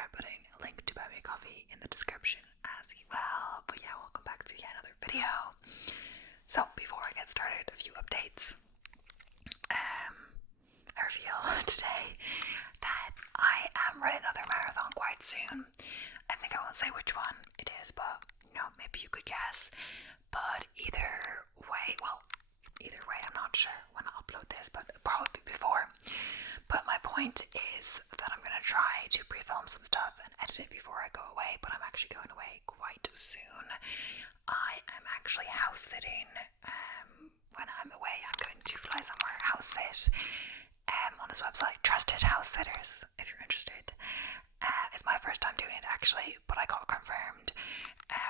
try putting a link to buy me a coffee in the description as well. But yeah, welcome back to yet another video. So before I get started, a few updates. I reveal today that I am running another marathon quite soon. I think I won't say which one it is, but maybe you could guess. But either way, I'm not sure when I upload this, but probably before. But my point is that I'm going to try to pre-film some stuff and edit it before I go away, but I'm actually going away quite soon. I am actually house sitting. When I'm away, I'm going to fly somewhere, house sit on this website, Trusted House Sitters, if you're interested. It's my first time doing it actually, but I got confirmed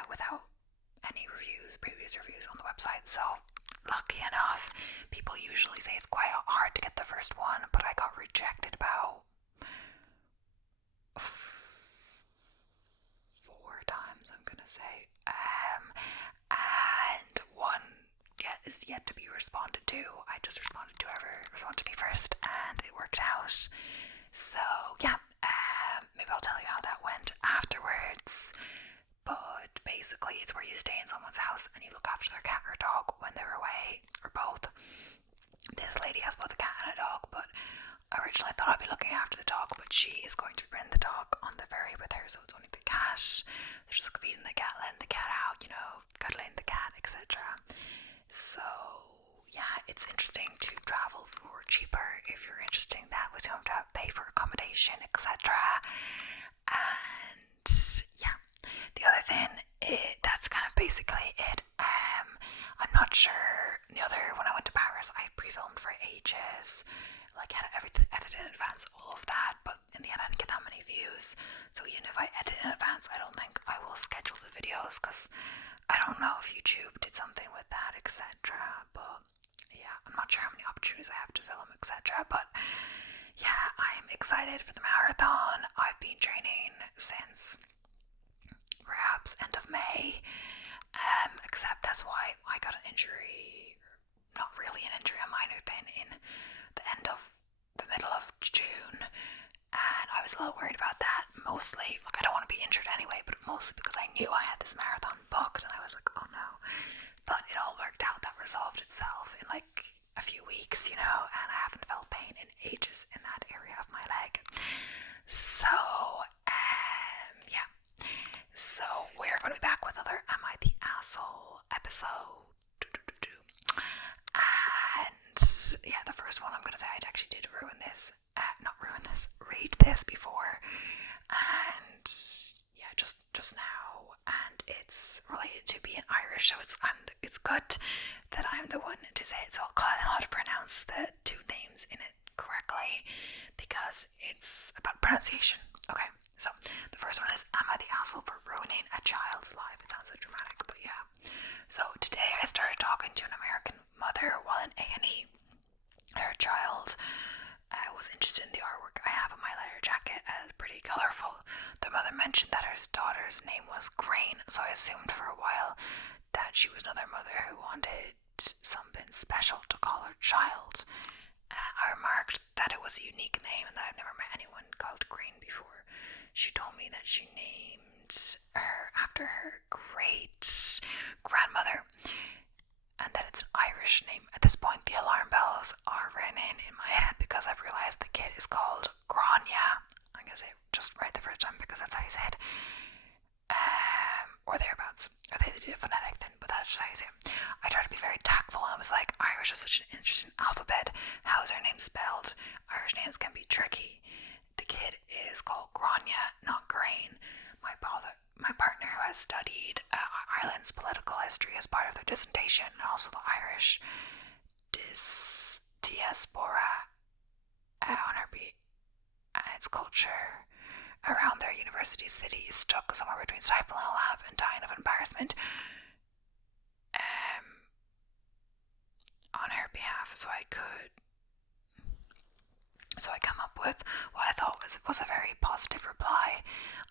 without any previous reviews on the website, so lucky enough. People usually say it's quite hard to get the first one, but I got rejected about 4 times, I'm gonna say, and one is yet to be responded to. I just responded to whoever responded to me first, and it worked out. So yeah, maybe I'll tell you how that went afterwards. But basically, it's where you stay in someone's house and you look after their cat or dog when they're away, or both. This lady has both a cat and a dog, but originally I thought I'd be looking after the dog, but she is going to bring the dog on the ferry with her, so it's only the cat. They're just feeding the cat, letting the cat out, cuddling the cat, etc. So yeah, it's interesting to travel for cheaper if you're interested in that. We don't have to pay for accommodation, etc. And yeah, the other thing, that's kind of basically it. I'm not sure. When I went to Paris, I pre-filmed for ages, like had everything edited in advance, all of that. But in the end, I didn't get that many views. So even if I edit in advance, I don't think I will schedule the videos, because I don't know if YouTube did something with that, etc. But yeah, I'm not sure how many opportunities I have to film, etc. But yeah, I'm excited for the marathon. I've been training since perhaps end of May, except that's why I got an injury, not really an injury, a minor thing, in the middle of June, and I was a little worried about that, mostly, I don't want to be injured anyway, but mostly because I knew I had this marathon booked, and I was like, oh no, but it all worked out. That resolved itself in like a few weeks, and I haven't felt pain in ages in that area of my leg. So yeah, so we're going to be back with another Am I the Asshole episode. And yeah, the first one, I'm going to say I actually did read this before, and yeah, just now, and it's related to being Irish, so it's good that I'm the one to say it, so I'll call it how to pronounce the 2 names in it correctly, because it's about pronunciation. Okay, so the first one is, am I the asshole for ruining a child's life? It sounds so dramatic, but yeah. So today I started talking to an American mother while in A&E. Her child was interested in the artwork I have on my leather jacket, as pretty colourful. The mother mentioned that her daughter's name was Grain, so I assumed for a while that she was another mother who wanted something special to call her child. I remarked that it was a unique name and that I've never met anyone called Green before. She told me that she named her after her great grandmother, and that it's an Irish name. At this point, the alarm bells are ringing in my head, because I've realised the kid is called Grania. I'm going to say it just right the first time, because that's how you say it. Or thereabouts. Or they did a phonetic thing, but that's just how you say it. I tried to be very tactful, and I was like, Irish is such an interesting alphabet. How is her name spelled? Irish names can be tricky. The kid is called Grania, not Grain. My partner, who has studied Ireland's political history as part of their dissertation, and also the Irish diaspora on her and its culture around their university city, is stuck somewhere between stifling a laugh and dying of embarrassment on her behalf. So I come up with what I thought was a very positive reply.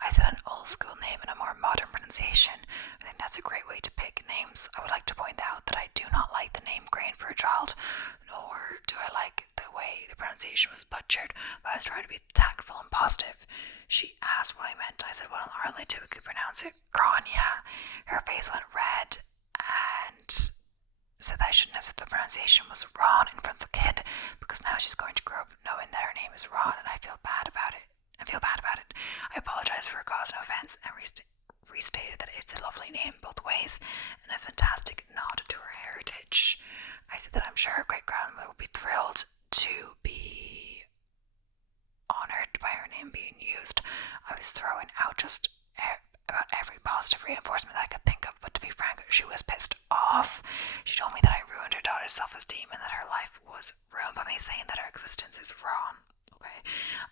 I I said an old school name and a more modern pronunciation. I think that's a great way to pick names. I would like to point out that I do not like the name Crane for a child, nor do I like the way the pronunciation was butchered, but I was trying to be tactful and positive. She asked what I meant. I said, well, in Ireland, I typically pronounce it Grania. Her face went red and said that I shouldn't have said the pronunciation was Ron in front of the kid, because now she's going to grow up knowing that her name is Ron, and I feel bad about it. I apologized for causing offense and restated that it's a lovely name both ways and a fantastic nod to her heritage. I said that I'm sure her great grandmother would be thrilled to be honoured by her name being used. I was throwing out just about every positive reinforcement that I could think of, but to be frank, she was pissed off. She told me that I ruined her daughter's self-esteem and that her life was ruined by me saying that her existence is wrong. Okay,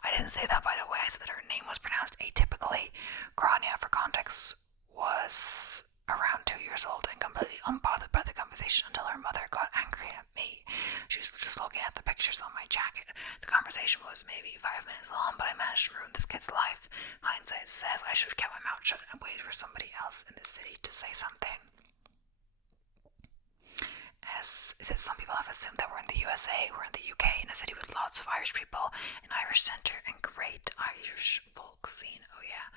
I didn't say that, by the way. I said that her name was pronounced atypically. Grania, for context, was around 2 years old and completely unbothered by the conversation until her mother got angry at me. She was just looking at the pictures on my jacket. The conversation was maybe 5 minutes long, but I managed to ruin this kid's life. Hindsight says I should have kept my mouth shut and waited for somebody else in the city to say something. Some people have assumed that we're in the USA, we're in the UK, in a city with lots of Irish people, an Irish centre, and great Irish folk scene. Oh yeah,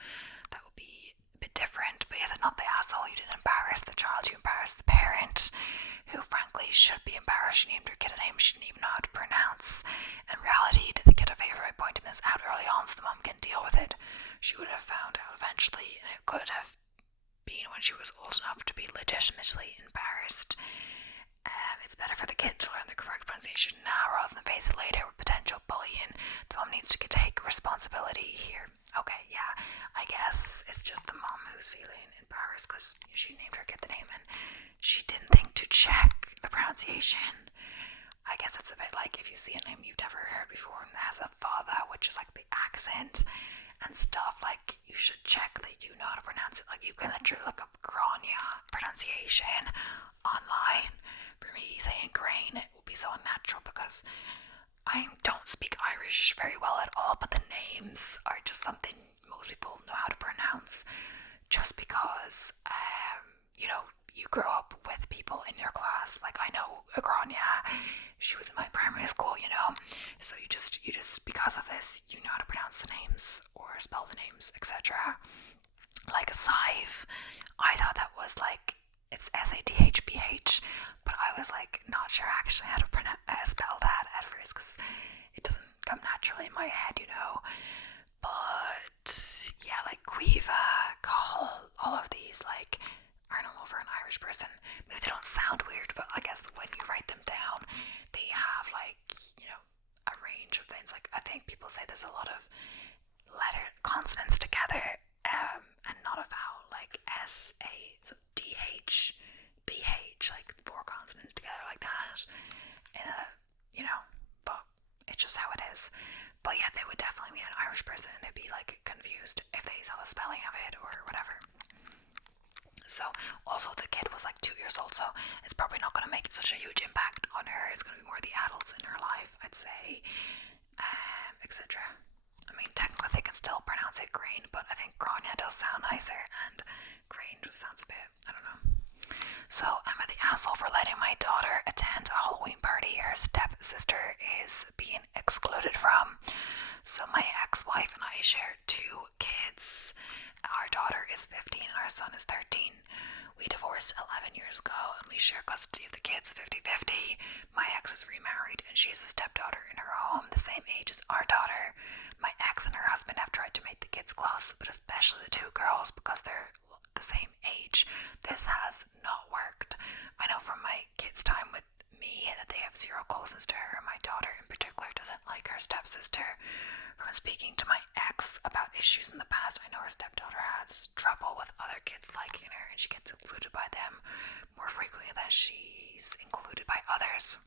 that would be a bit different. But yes, not the asshole. You didn't embarrass the child, you embarrassed the parent, who frankly should be embarrassed. She named her kid a name she didn't even know how to pronounce. In reality, did the kid a favour by pointing this out early on so the mum can deal with it? She would have found out eventually, and it could have been when she was old enough to be legitimately embarrassed. It's better for the kid to learn the correct pronunciation now rather than face it later with potential bullying. The mom needs to take responsibility here. Okay, yeah, I guess it's just the mom who's feeling embarrassed because she named her kid the name and she didn't think to check the pronunciation. I guess it's a bit like if you see a name you've never heard before and has a father, which is like the accent and stuff, like you should check that you know how to pronounce it. Like you can literally look up Grania pronunciation online. For me, saying grain, it will be so unnatural because I don't speak Irish very well at all, but the names are just something most people know how to pronounce just because, you grow up with people in your class. Like I know Grania, she was in my primary school, so you just because of this, you know how to pronounce the names or spell the names, etc. Like Sive, I thought that was like, it's Sadhbh, but I was like not sure actually how to spell that at first because it doesn't come naturally in my head, But yeah, like Quiva, Cahill, all of these like are normal for an Irish person. Maybe they don't sound weird, but I guess when you write them down, they have like a range of things. Like I think people say there's a lot of letter consonants together, and not a vowel, like SA, so DH, BH, like 4 consonants together like that, in a, but it's just how it is. But yeah, they would definitely mean an Irish person, and they'd be like confused if they saw the spelling of it or whatever. So also the kid was like 2 years old, so it's probably not going to make such a huge impact on her. It's going to be more the adults in her life, I'd say, etc. I mean, technically they can still pronounce it grain, but I think Grania does sound nicer, and grain just sounds a bit, I don't know. So I'm the asshole for letting my daughter attend a Halloween party her stepsister is being excluded from. So my ex-wife and I share 2 kids. Our daughter is 15 and our son is 13. We divorced 11 years ago and we share custody of the kids 50-50. My ex is remarried and she has a stepdaughter in her home the same age as our daughter. My ex and her husband have tried to make the kids close, but especially the 2 girls because they're the same age. This has not worked. I know from my kids' time with me that they have zero closeness to her. My daughter in particular doesn't like her stepsister. From speaking to my ex about issues in the past, I know her stepdaughter has trouble with other kids liking her and she gets included by them more frequently than she's included by others.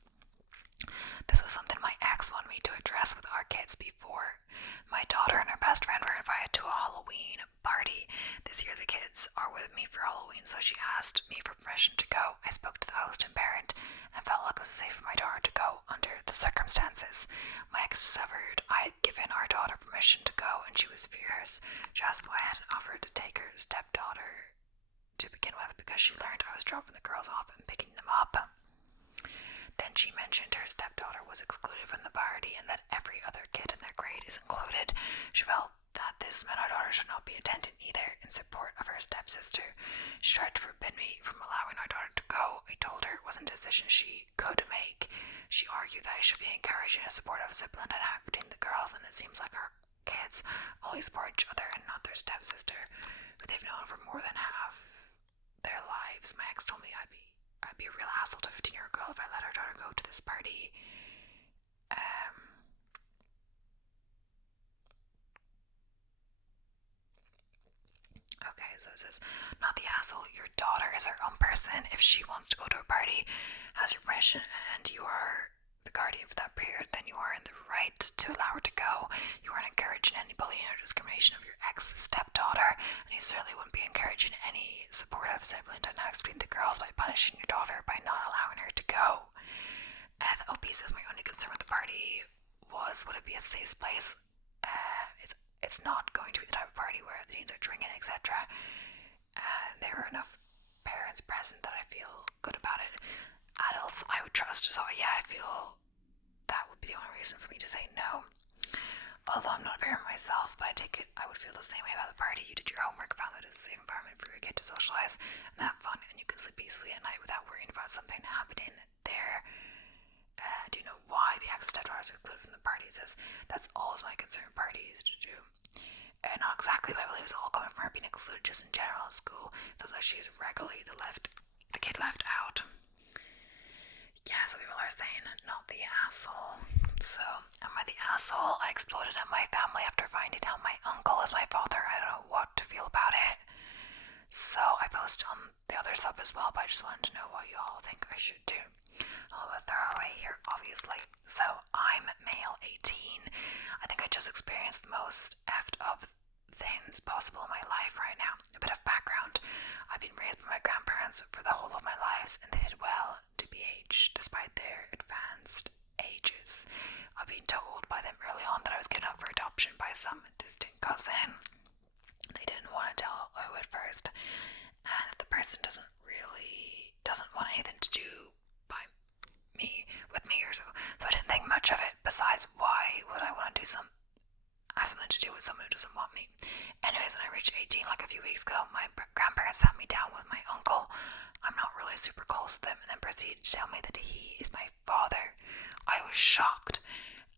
This was something my ex wanted me to address with our kids before. My daughter and her best friend were invited to a Halloween party. This this year the kids are with me for Halloween, so she asked me for permission to go. I spoke to the host and parent and felt like it was safe for my daughter to go under the circumstances. My ex discovered I had given our daughter permission to go, and she was furious. She asked why I hadn't offered to take her stepdaughter to begin with, because she learned I was dropping the girls off and picking them up. Then she mentioned her stepdaughter was excluded from the party and that every other kid in their grade is included. She felt that this meant our daughter should not be attended either, in support of her stepsister. She tried to forbid me from allowing our daughter to go. I told her it wasn't a decision she could make. She argued that I should be encouraging a supportive sibling dynamic between the girls, and it seems like our kids only support each other and not their stepsister, who they've known for more than half their lives. My ex told me I'd be a real asshole to a 15-year-old girl if I let her daughter go to this party. Okay, so it says, not the asshole. Your daughter is her own person. If she wants to go to a party, has your permission, and you are the guardian for that period, then you are in the right to allow her to go. You aren't encouraging any bullying or discrimination of your ex-stepdaughter, and you certainly wouldn't be encouraging any supportive sibling dynamics between the girls by punishing your daughter by not allowing her to go. The OP says, my only concern with the party was, would it be a safe place? It's not going to be the type of party where the teens are drinking, etc. There are enough parents present that I feel good about it. Adults I would trust, so yeah, I feel that would be the only reason for me to say no. Although I'm not a parent myself, but I take it I would feel the same way about the party. You did your homework, found that it's a safe environment for your kid to socialize and have fun, and you can sleep peacefully at night without worrying about something happening there. Do you know why the ex-stepdaughter is excluded from the party? It says, that's always my concern parties to do. Not exactly, but I believe it's all coming from her being excluded just in general in school. It sounds like she's regularly the kid left out. Yeah, so people are saying, not the asshole. So, am I the asshole? I exploded at my family after finding out my uncle is my father. I don't know what to feel about it. So, I posted on the other sub as well, but I just wanted to know what you all think I should do. A little bit throwaway here, obviously. So, I'm male 18. I think I just experienced the most effed up things possible in my life right now. A bit of background. I've been raised by my grandparents for the whole of my lives, and they did well to be aged despite their advanced ages. I've been told by them early on that I was given up for adoption by some distant cousin. They didn't want to tell who at first, and the person doesn't want anything to do with me or so I didn't think much of it. Besides, why would I want to have something to do with someone who doesn't want me? Anyways, when I reached 18 like a few weeks ago, my grandparents sat me down with my uncle. I'm not really super close with him, and then proceeded to tell me that he is my father. I was shocked.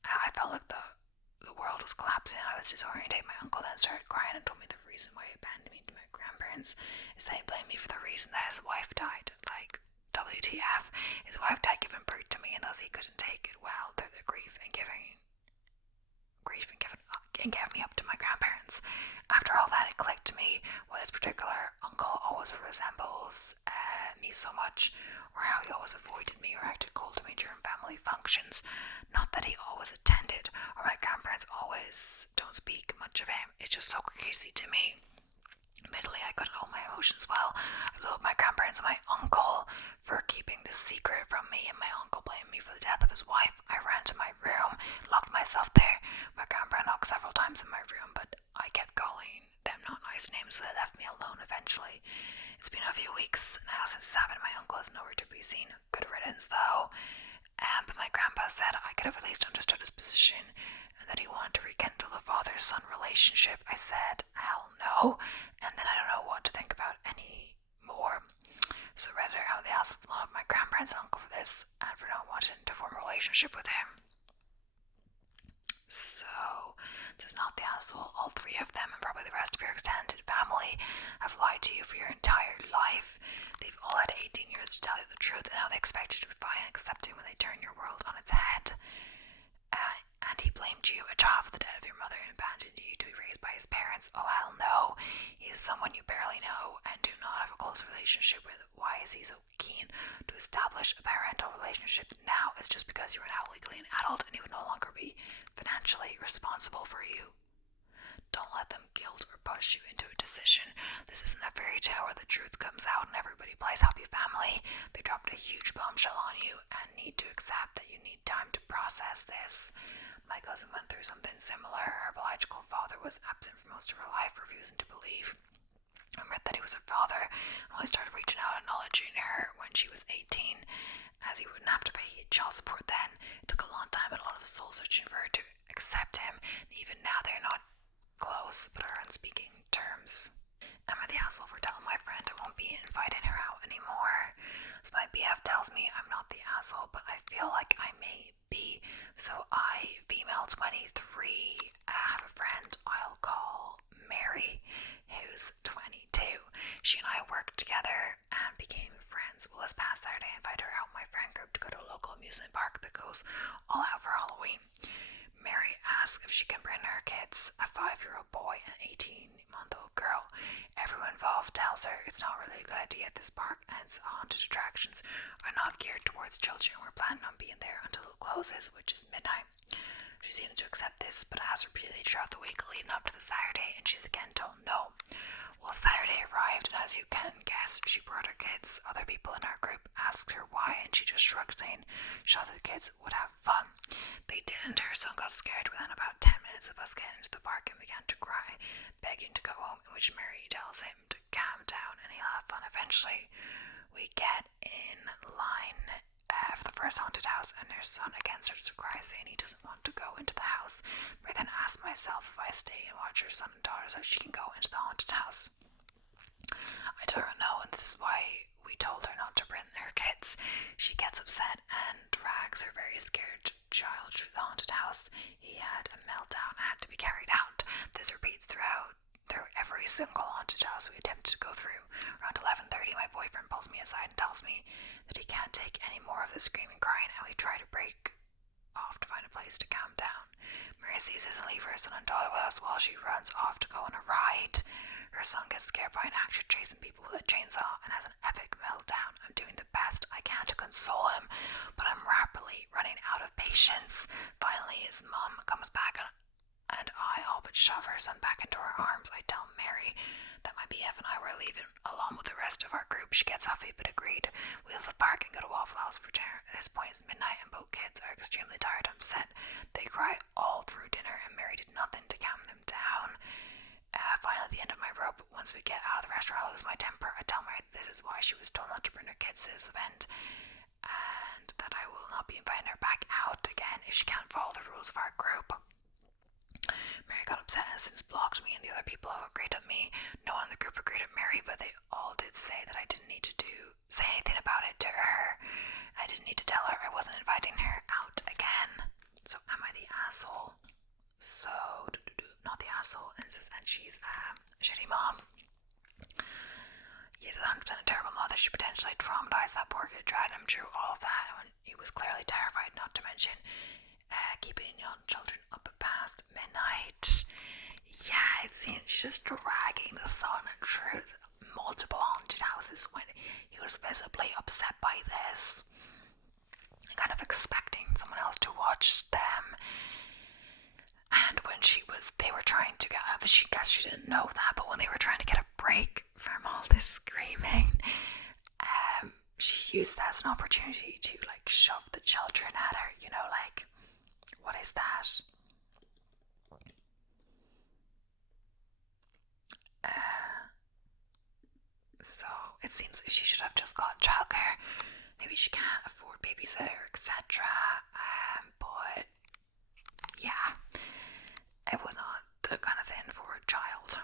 I felt like the world was collapsing. I was disoriented. My uncle then started crying and told me the reason why he abandoned me to my grandparents is that he blamed me for the reason that his wife died. Like, WTF. His wife died giving birth to me, and thus he couldn't take it well through the grief and gave me up to my grandparents. After all that, it clicked to me why this particular uncle always resembles me so much, or how he always avoided me or acted cold to me during family functions. Not that he always attended, or my grandparents always don't speak much of him. It's just so crazy to me. Admittedly, I couldn't hold my emotions well. I blew up my grandparents and my uncle for keeping this secret from me, and my uncle blamed me for the death of his wife. I ran to my room, locked myself there. My grandpa knocked several times in my room, but I kept calling them not nice names, so they left me alone eventually. It's been a few weeks now since this happened. My uncle is nowhere to be seen. Good riddance, though. But my grandpa said I could have at least understood his position, and that he wanted to rekindle the father-son relationship. I said, hell no, and then I don't know what to think about anymore. So Reddit they asked a lot of my grandparents and uncle for this, and for not wanting to form a relationship with him. So, this is not the asshole. All three of them, and probably the rest of your extended family, have lied to you for your entire life. They've all had 18 years to tell you the truth, and now they expect you to be fine and accepting when they turn your world on its head. And he blamed you, a child, for the death of your mother, and abandoned you to be raised by his parents. Oh hell no. He is someone you barely know and do not have a close relationship with. Why is he so keen to establish a parental relationship now? It's just because you are now legally an adult and he would no longer be financially responsible for you. Don't let them guilt or push you into a decision. The tale where the truth comes out and everybody plays happy family. They dropped a huge bombshell on you and need to accept that you need time to process this. My cousin went through something similar. Her biological father was absent for most of her life, refusing to believe that he was her father, and only started reaching out and acknowledging her when she was 18, as he wouldn't have to pay child support then. It took a long time and a lot of soul searching for her to accept him, and even now they're not close, but are on speaking terms. Am I the asshole for telling my friend I won't be inviting her out anymore? As my BF tells me I'm not the asshole, but I feel like I may be. So I, female 23, have a friend I'll call Mary, who's 22. She and I worked together and became friends. Well, this past Saturday I invited her out with my friend group to go to a local amusement park that goes all out for Halloween. Mary asks if she can bring her kids, a 5-year-old boy and an 18-month-old girl. Everyone involved tells her it's not really a good idea at this park, and its haunted attractions are not geared towards children. We're planning on being there until it closes, which is midnight. She seems to accept this, but asks repeatedly throughout the week leading up to the Saturday, and she's again told no. Well, Saturday arrived, and as you can guess, she brought her kids. Other people in our group asked her why, and she just shrugged, saying she thought the kids would have fun. They didn't. Her son got scared within about 10 minutes of us getting into the park and began to cry, begging to go home, in which Mary tells him to calm down and he'll have fun eventually. We get in line for the first haunted house, and her son again starts to cry, saying he doesn't want to go into the house. Mary then asks myself if I stay and watch her son and daughter so she can go into the haunted house. I told her no, and this is why we told her not to bring her kids. She gets upset and drags her very scared child through the haunted house. He had a meltdown and had to be carried out. This repeats through every single haunted house we attempted to go through. Around 11:30, my boyfriend pulls me aside and tells me that he can't take any more of the screaming crying, and we try to break off to find a place to calm down. Mary sees us and leave her son and daughter with us while she runs off to go on a ride. Her son gets scared by an actor chasing people with a chainsaw and has an epic meltdown. I'm doing the best I can to console him, but I'm rapidly running out of patience. Finally, his mom comes back and I all but shove her son back into her arms. I tell Mary that my BF and I were leaving along with the rest of our group. She gets huffy but agreed. We leave the park and go to Waffle House for dinner. At this point it's midnight and both kids are extremely tired and upset. They cry all through dinner and Mary did nothing to calm them down. Finally, at the end of my rope, once we get out of the restaurant, I lose my temper. I tell Mary that this is why she was told not to bring her kids to this event, and that I will not be inviting her back out again if she can't follow the rules of our group. Mary got upset and has since blocked me, and the other people have agreed with me. No one in the group agreed with Mary, but they all did say that I didn't need to say anything about it to her. I didn't need to tell her I wasn't inviting her out again. So am I the asshole? So not the asshole, and she's a shitty mom. Yes, 100% a terrible mother. She potentially traumatized that poor kid, dragged him through all of that when he was clearly terrified, not to mention keeping young children up past midnight. Yeah, it seems she's just dragging the son through multiple haunted houses when he was visibly upset by this, kind of expecting someone else to watch them. And when they were trying to get up, she didn't know that, but when they were trying to get a break from all this screaming, she used that as an opportunity to shove the children at her, what is that? So it seems like she should have just got childcare. Maybe she can't afford babysitter, etc. But yeah, it was not the kind of thing for a child.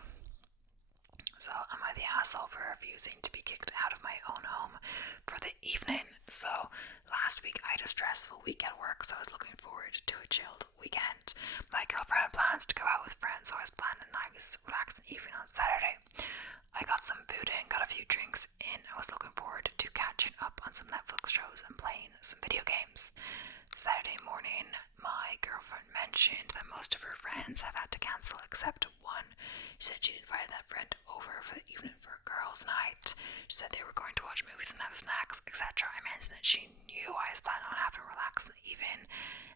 So am I the asshole for refusing to be kicked out of my own home for the evening? So last week I had a stressful week at work, so I was looking forward to a chilled weekend. My girlfriend had plans to go out with friends, so I was planning a nice relaxing evening on Saturday. I got some food in, got a few drinks in. I was looking forward to catching up on some Netflix shows and playing some video games. Saturday morning, my girlfriend mentioned that most of her friends have had to cancel except one. She said she invited that friend over for the evening for a girls' night. She said they were going to watch movies and have snacks, etc. I mentioned that she knew I was planning on having a relaxing evening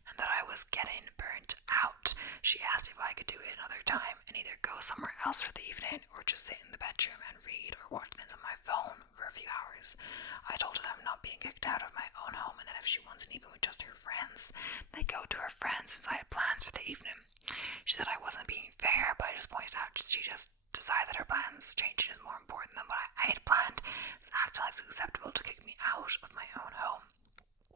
and that I was getting burnt out. She asked if I could do it another time and either go somewhere else for the evening or just sit in the bed bedroom and read or watch things on my phone for a few hours. I told her that I'm not being kicked out of my own home and that if she wants an evening with just her friends, they go to her friends since I had plans for the evening. She said I wasn't being fair, but I just pointed out she just decided that her plans changing is more important than what I had planned. It's acting like it's acceptable to kick me out of my own home.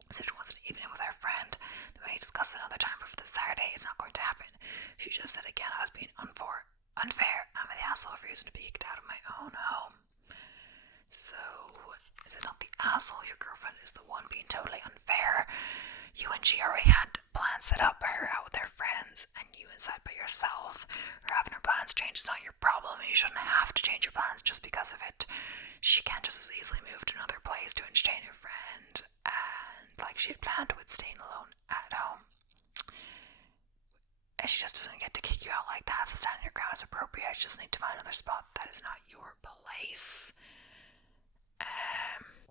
So if she wants an evening with her friend, then we discuss another time, but for the Saturday, it's not going to happen. She just said again I was being unfair. I'm the asshole for refusing to be kicked out of my own home. So, is it not the asshole? Your girlfriend is the one being totally unfair. You and she already had plans set up, her out with her friends, and you inside by yourself. Her having her plans changed is not your problem. You shouldn't have to change your plans just because of it. She can't just as easily move to another place to entertain her friend, and like she had planned with staying alone at home. She just doesn't get to kick you out like that, so standing your ground is appropriate. You just need to find another spot that is not your place.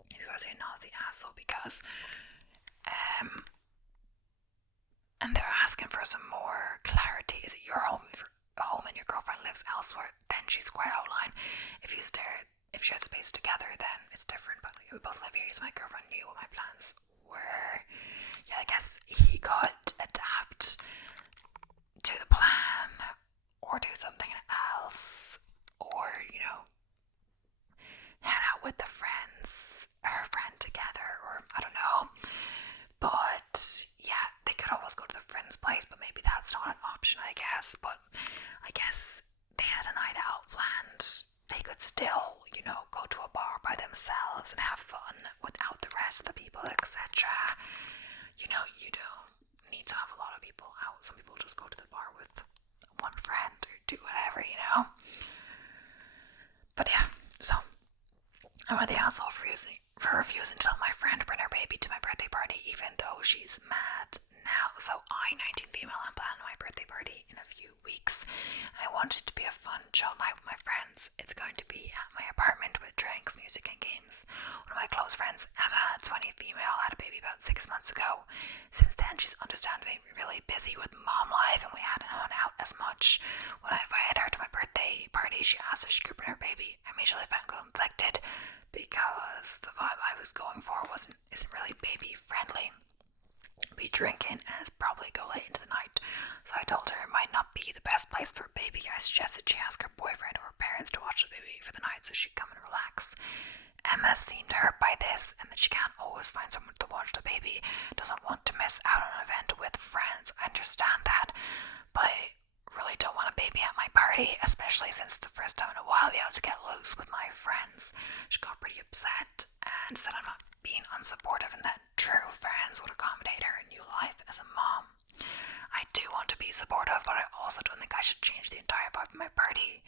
Maybe I was saying not the asshole because and they're asking for some more clarity. Is it your home? If your home and your girlfriend lives elsewhere, then she's quite outline. If you share the space together, then it's different. But we both live here, so my girlfriend knew what my plans were. Yeah, I guess he could adapt to the plan or do something else, or head out with the friends, her friend together, or I don't know. But yeah, they could always go to the friend's place, but maybe that's not an option, I guess. But I guess they had a night out planned. They could still, go to a bar by themselves and have fun without the rest of the people, etc. You don't need to have a lot of people out. Some people just go to the bar with one friend or do whatever, But yeah, so I'm the asshole for refusing to let my friend bring her baby to my birthday party, even though she's mad now. So I, 19 female, am planning my birthday party in a few weeks. And I want it to be a fun, chill night with my friends. It's going to be at my apartment with drinks, music, and games. One of my close friends, Emma, 20 female, had a baby about 6 months ago. Since then, she's understandably really busy with mom life, and we hadn't hung out as much. When I invited her to my birthday party, she asked if she could bring her baby. I immediately felt conflicted because the vibe I was going for isn't really baby friendly. Be drinking and it's probably go late into the night, so I told her it might not be the best place for a baby. I suggested she ask her boyfriend or her parents to watch the baby for the night so she'd come and relax. Emma seemed hurt by this and that she can't always find someone to watch the baby, doesn't want to miss out on an event with friends. I understand that, but I really don't want a baby at my party, especially since it's the first time in a while I'll be able to get loose with my friends. She got pretty upset and said I'm not being unsupportive and that true friends would accommodate her new life as a mom. I do want to be supportive, but I also don't think I should change the entire vibe of my party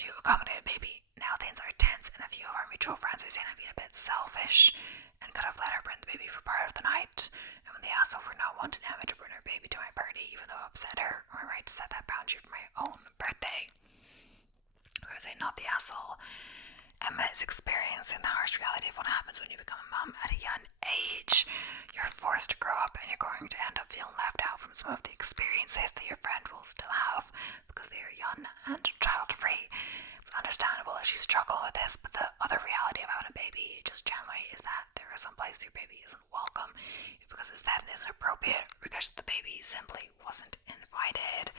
to accommodate a baby. Now things are tense and a few of our mutual friends are saying I'm being a bit selfish and could have let her bring the baby for part of the night. And when they asked for not wanting Emma to bring her baby to my party, even though it upset her, am I right to set that boundary for my own birthday? Or was I not the asshole? Emma is experiencing the harsh reality of what happens when you become a mom at a young age. You're forced to grow up and you're going to end up feeling left out from some of the experiences that your friend will still have because they are young and child-free. It's understandable that she's struggling with this, but the other reality of having a baby just generally is that there are some places your baby isn't welcome because it's that it isn't appropriate because the baby simply wasn't invited.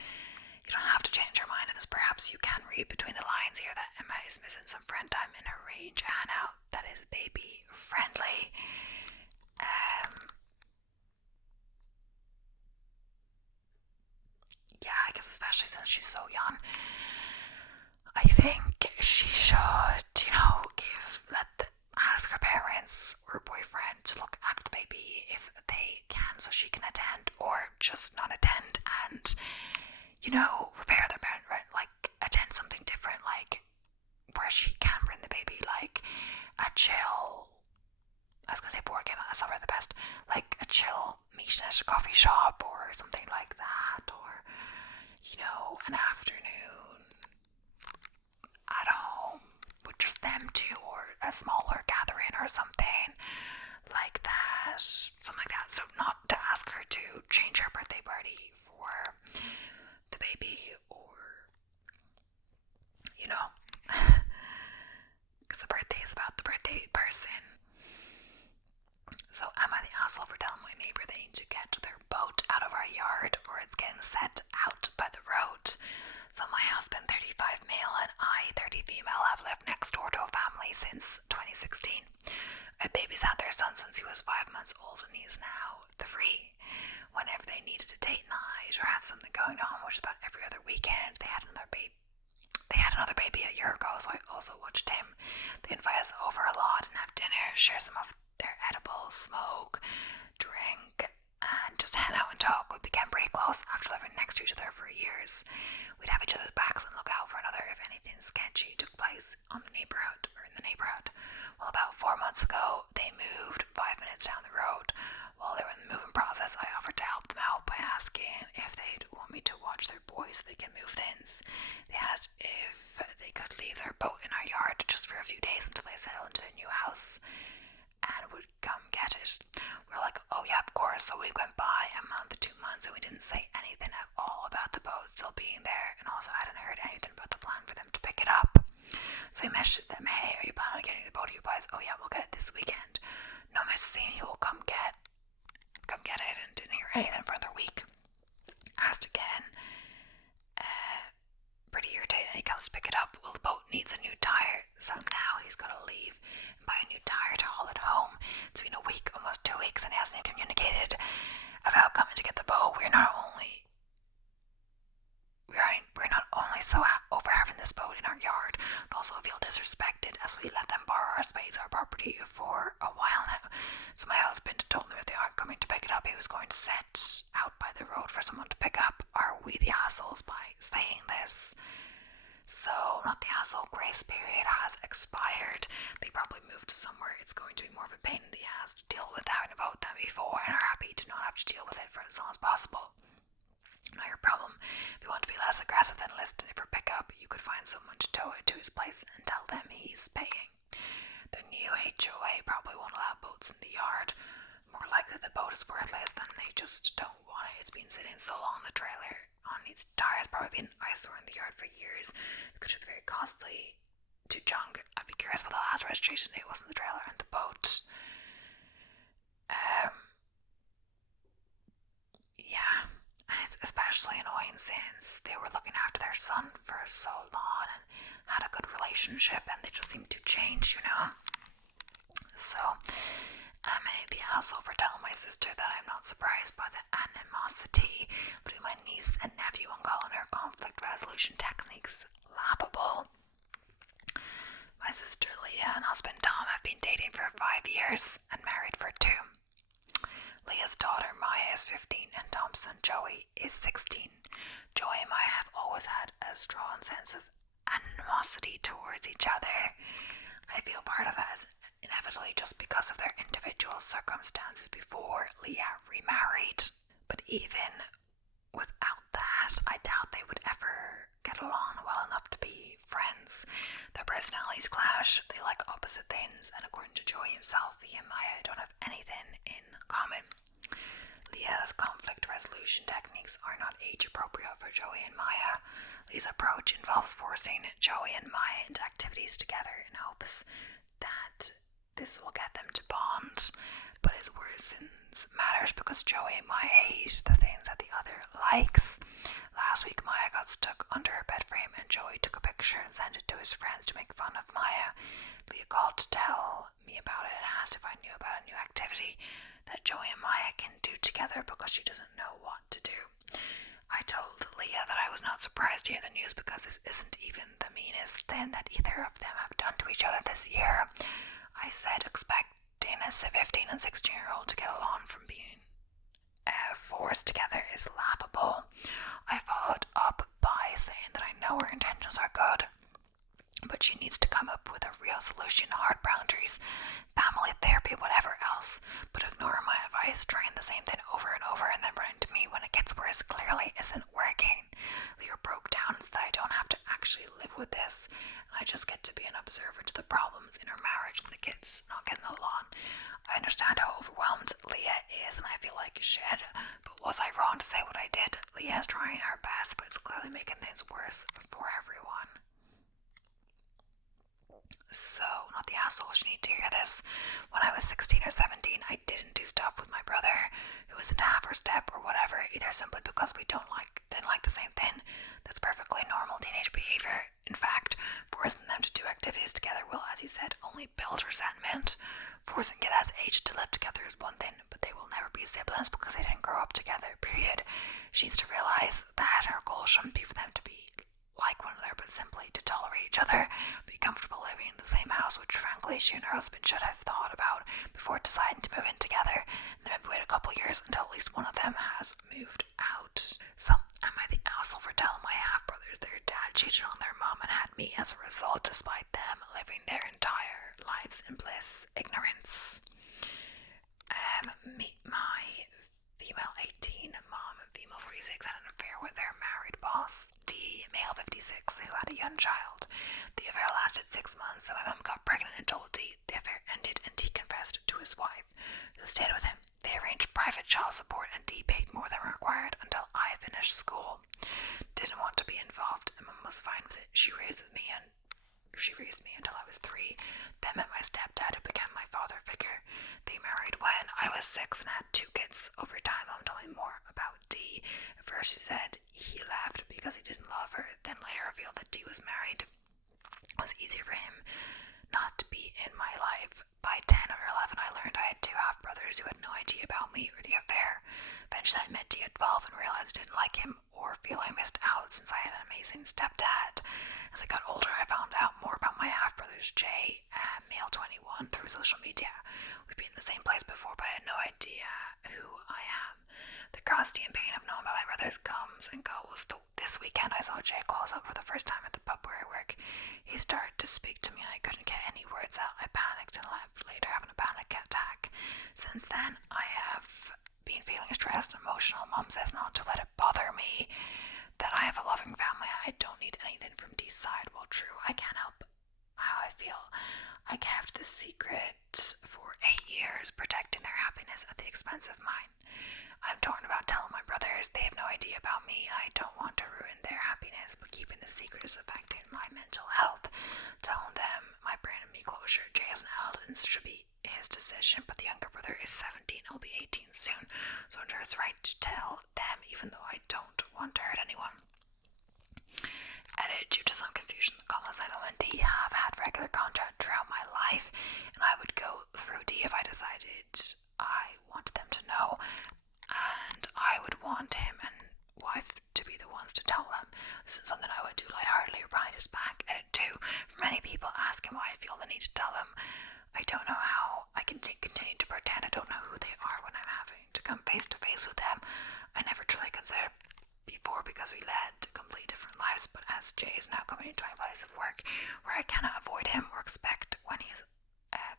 You don't have to change your mind on this. Perhaps you can read between the lines here that Emma is missing some friend time in a range hangout that is baby friendly. Yeah, I guess especially since she's so young, I think she should, ask her parents or boyfriend to look after the baby if they can, so she can attend, or just not attend and repair their parent, right? Like, attend something different, like, where she can bring the baby, like, a chill, I was gonna say board game, that's not really the best, like, a chill meeting at a coffee shop, or something like that, or, an afternoon at home, with just them two, or a smaller gathering, or something like that, so not to ask her to change her birthday party for the baby, or in. So am I the asshole for telling my neighbour they need to get their boat out of our yard or it's getting set out by the road? So my husband, 35 male, and I, 30 female, have lived next door to a family since 2016. I babysat their son since he was 5 months old and he's now 3. Whenever they needed a date night or had something going on, which is about every other weekend, they had another baby. They had another baby a year ago, so I also watched him. They invite us over a lot and have dinner, share some of their edibles, smoke, drink, and just hang out and talk. We became pretty close after living next to each other for years. We'd have each other's backs and look out for another if anything sketchy took place in the neighbourhood. Well, about 4 months ago, they moved 5 minutes down the road. While they were in the moving process, I offered to help them out by asking if they'd want me to watch their boys so they can move things. They asked if they could leave their boat in our yard just for a few days until they settle into a new house and would come get it. We're like, oh yeah, of course. So we went by a month, 2 months, and we didn't say anything at all about the boat still being there, and also hadn't heard anything about the plan for them to pick it up. So I messaged them, hey, are you planning on getting the boat of your place? Oh yeah, we'll get it this weekend. No messaging, he will come get it, and didn't hear anything for another week. Asked again, pretty irritated, and he comes to pick it up. Well, the boat needs a new tire, so now he's got to leave and buy a new tire to haul it home. It's been a week, almost 2 weeks, and he hasn't even communicated about coming to get the boat. We're not only so over having this boat in our yard, but also feel disrespected as we let them borrow our space, our property, for a while now. So my husband told them if they aren't coming to pick it up, he was going to set out by the road for someone to pick up. Are we the assholes by saying this? So, not the asshole, grace period has expired. They probably moved somewhere. It's going to be more of a pain in the ass to deal with having a boat than before, and are happy to not have to deal with it for as long as possible. Not your problem. If you want to be less aggressive than listing it for pickup, you could find someone to tow it to his place and tell them he's paying. The new HOA probably won't allow boats in the yard. More likely the boat is worthless than they just don't want it. It's been sitting so long, the trailer on its tires probably been an eyesore in the yard for years. It could be very costly to junk. I'd be curious what the last registration date was on the trailer and the boat. Yeah. And it's especially annoying since they were looking after their son for so long and had a good relationship, and they just seem to change, So, I made the asshole for telling my sister that I'm not surprised by the animosity between my niece and nephew and calling her conflict resolution techniques laughable. My sister Leah and husband Tom have been dating for 5 years and married for 2. Leah's daughter Maya is 15 and Tom's son Joey is 16. Joey and Maya have always had a strong sense of animosity towards each other. I feel part of it as inevitably just because of their individual circumstances before Leah remarried. But even without that, I doubt they would ever get along well enough to be friends. Their personalities clash, they like opposite things, and according to Joey himself, he and Maya don't have anything in common. Leah's conflict resolution techniques are not age appropriate for Joey and Maya. Leah's approach involves forcing Joey and Maya into activities together in hopes that this will get them to bond, but it worsens matters because Joey and Maya hate the things that the other likes. Last week, Maya got stuck under her bed frame, and Joey took a picture and sent it to his friends to make fun of Maya. Leah called to tell me about it and asked if I knew about a new activity that Joey and Maya can do together because she doesn't know what to do. I told Leah that I was not surprised to hear the news because this isn't even the meanest thing that either of them have done to each other this year. I said expecting a 15 and 16-year-old to get along from being forced together is laughable. I followed up by saying that I know her intentions are good, but she needs to come up with a real solution, hard boundaries, family therapy, whatever else. But ignore my advice, trying the same thing over and over and then running to me when it gets worse clearly isn't working. Leah broke down so that I don't have to actually live with this, and I just get to be an observer to the problems in her marriage and the kids not getting along. I understand how overwhelmed Leah is, and I feel like shit, but was I wrong to say what I did? Leah is trying her best, but it's clearly making things worse for everyone. So, not the the assholes who need to hear this. When I was 16 or 17, I didn't do stuff with my brother, who was into half or step or whatever, either simply because we didn't like the same thing. That's perfectly normal teenage behavior. In fact, forcing them to do activities together will, as you said, only build resentment. Forcing kids at age to live together is one thing, but they will never be siblings because they didn't grow up together, period. She needs to realize that her goal shouldn't be for them to be like one another, but simply to tolerate each other, be comfortable living in the same house, which frankly she and her husband should have thought about before deciding to move in together, and then maybe wait a couple years until at least one of them has moved out. So, am I the asshole for telling my half-brothers their dad cheated on their mom and had me as a result, despite them living their entire lives in bliss, ignorance? Meet my female 18, mom, female 46, had an affair with their married boss, D, male 56, who had a young child. The affair lasted 6 months, and my mom got pregnant and told D the affair ended, and D confessed to his wife, who stayed with him. They arranged private child support, and D paid more than required until I finished school. Didn't want to be involved, and mom was fine with it. She raised me until I was 3, then met my stepdad, who became my father figure. They married when I was 6 and had 2 kids. Over time, mom told me more about D. At first she said he left because he didn't love her, then later revealed that D was married. It was easier for him not to be in my life. By 10 or 11, I learned I had 2 half-brothers who had no idea about me or the affair. Eventually, I met D at 12 and realized I didn't like him or feel I missed out since I had an amazing stepdad. As I got older, I found out more about my half-brothers, Jay, male 21, through social media. We've been in the same place before, but I had no idea who I am. The curiosity and pain of knowing about my brothers comes and goes. This weekend, I saw Jay close up for the first time at the pub where I work. He started to speak to me and I couldn't get any words out. I panicked and left, later having a panic attack. Since then, I have been feeling stressed and emotional. Mom says not to let it bother me, that I have a loving family. I don't need anything from D's side. Well, true, I can't help how I feel. I kept this secret for 8 years, protecting their happiness at the expense of mine. I'm torn about telling my brothers. They have no idea about me. I don't want to ruin their happiness, but keeping the secret is affecting my mental health. Telling them might bring me closure. Jay is an adult and should be his decision, but the younger brother is 17. He'll be 18 soon, so under his right to tell them, even though I don't want to hurt anyone. Edit, due to some confusion, the comments I and D have had regular contact throughout my life, and I would go through D if I decided I wanted them to know, and I would want him and wife to be the ones to tell them. This is something I would do lightheartedly or behind his back. Edit 2, for many people asking why I feel the need to tell them. I don't know how I can continue to pretend I don't know who they are when I'm having to come face to face with them. I never truly considered before because we led completely different lives, but as Jay is now coming into my place of work where I cannot avoid him or expect when he's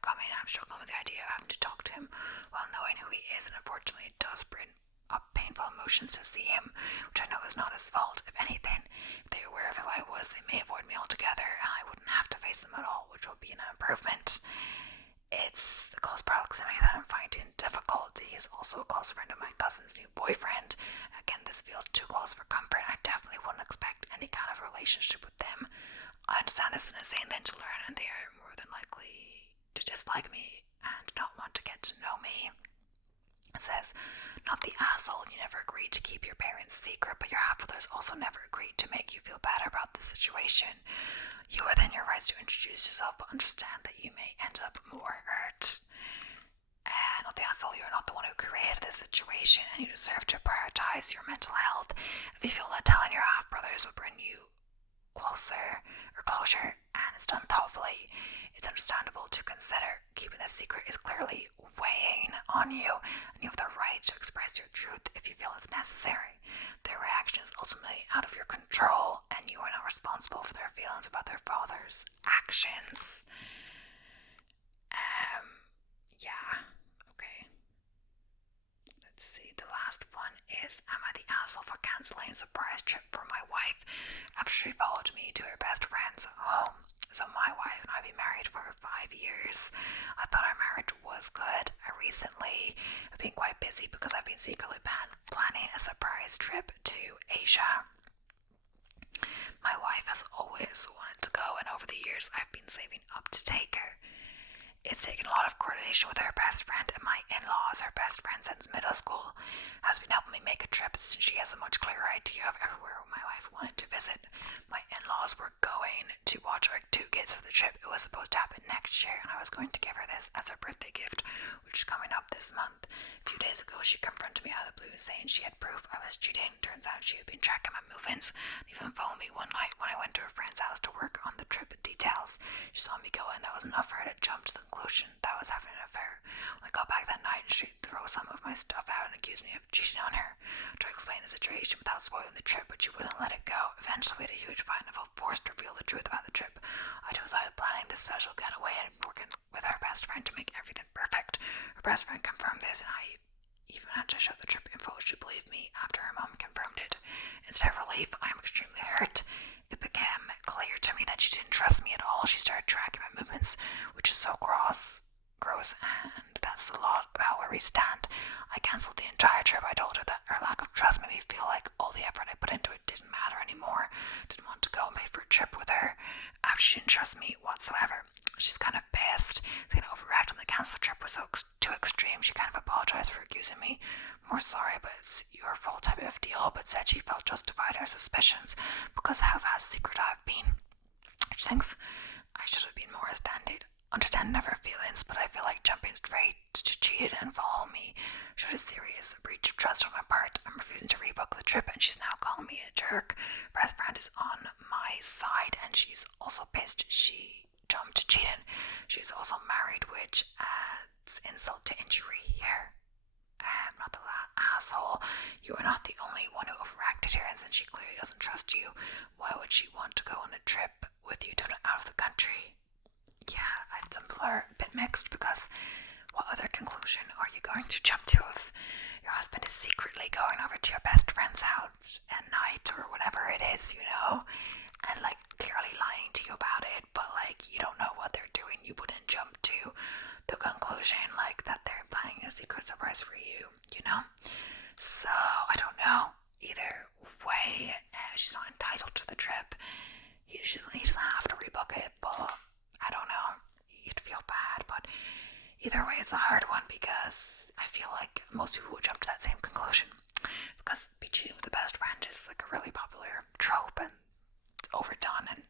coming, I'm struggling with the idea of having to talk to him while knowing who he is, and unfortunately it does bring up painful emotions to see him, which I know is not his fault. If anything, if they were aware of who I was, they may avoid me altogether and I wouldn't have to face them at all, which would be an improvement. It's the close proximity that I'm finding difficult. He's also a close friend of my cousin's new boyfriend. Again, this feels too close for comfort. I definitely wouldn't expect any kind of relationship with them. I understand this is an insane thing to learn, and they are more than likely to dislike me and not want to get to know me. It says, not the asshole, you never agreed to keep your parents' secret, but your half-brothers also never agreed to make you feel better about the situation. You are then your rights to introduce yourself, but understand that you may end up more hurt. And not the asshole, you're not the one who created this situation, and you deserve to prioritize your mental health. If you feel that telling your half-brothers will bring you closer or closure, and it's done thoughtfully, it's understandable to consider. Keeping this secret is clearly weighing on you, and you have the right to express your truth if you feel it's necessary. Their reaction is ultimately out of your control, and you are not responsible for their feelings about their father's actions. Yeah, okay. Let's see, the last one is, am I the asshole for cancelling a surprise trip for my wife after she followed me to her best friend's home? So my wife and I have been married for 5 years. I thought our marriage was good. I recently have been quite busy because I've been secretly planning a surprise trip to Asia. My wife has always wanted to go, and over the years I've been saving up to take her. It's taken a lot of coordination with her best friend, and my in-laws, her best friend since middle school, has been helping me make a trip since she has a much clearer idea of everywhere my wife wanted to visit. My in-laws were going to watch our 2 kids for the trip. It was supposed to happen next year, and I was going to give her this as her birthday gift, which is coming up this month. A few days ago, she confronted me out of the blue, saying she had proof I was cheating. Turns out she had been tracking my movements, and even phoned me one night when I went to a friend's house to work on the trip details. She saw me go, and that was enough for her to jump to the conclusion that I was having an affair. When I got back that night, she'd throw some of my stuff out and accuse me of cheating on her. I tried to explain the situation without spoiling the trip, but she wouldn't let it go. Eventually, we had a huge fight and I felt forced to reveal the truth about the trip. I told her I was planning this special getaway and working with her best friend to make everything perfect. Her best friend confirmed this, and I even had to show the trip info. She believed me after her mom confirmed it. Instead of relief, I am extremely hurt. It became clear to me that she didn't trust me at all. She started tracking my movements, which is so gross, and that's a lot about where we stand. I cancelled the entire trip. I told her that her lack of trust made me feel like all the effort I put into it didn't matter anymore. Didn't want to go and pay for a trip with her after she didn't trust me whatsoever. She's kind of pissed. She's going to overact when the cancelled trip was too extreme. She kind of apologized for accusing me. More sorry, but it's your fault type of deal, but said she felt justified in her suspicions because of how secret I've been. She thinks I should have been more understanding of her feelings, but I feel like jumping straight to cheat and follow me showed a serious breach of trust on my part. I'm refusing to rebook the trip, and she's now calling me a jerk. Her best friend is on my side, and she's also pissed she jumped to cheating. She's also married, which adds insult to injury here. I'm not the asshole. You are not the only one who overacted here, and since she clearly doesn't trust you, why would she want to go on a trip with you to out of the country? Yeah, it's a bit mixed, because what other conclusion are you going to jump to if your husband is secretly going over to your best friend's house at night or whatever it is, and like clearly lying to you about it, but like you don't know what they're doing? You wouldn't jump to the conclusion like that they're planning a secret surprise for you, So I don't know. Either way, she's not entitled to the trip. He doesn't have to rebook it, but I don't know. You'd feel bad, but either way, it's a hard one, because I feel like most people would jump to that same conclusion, because be cheating with the best friend is like a really popular trope, and it's overdone, and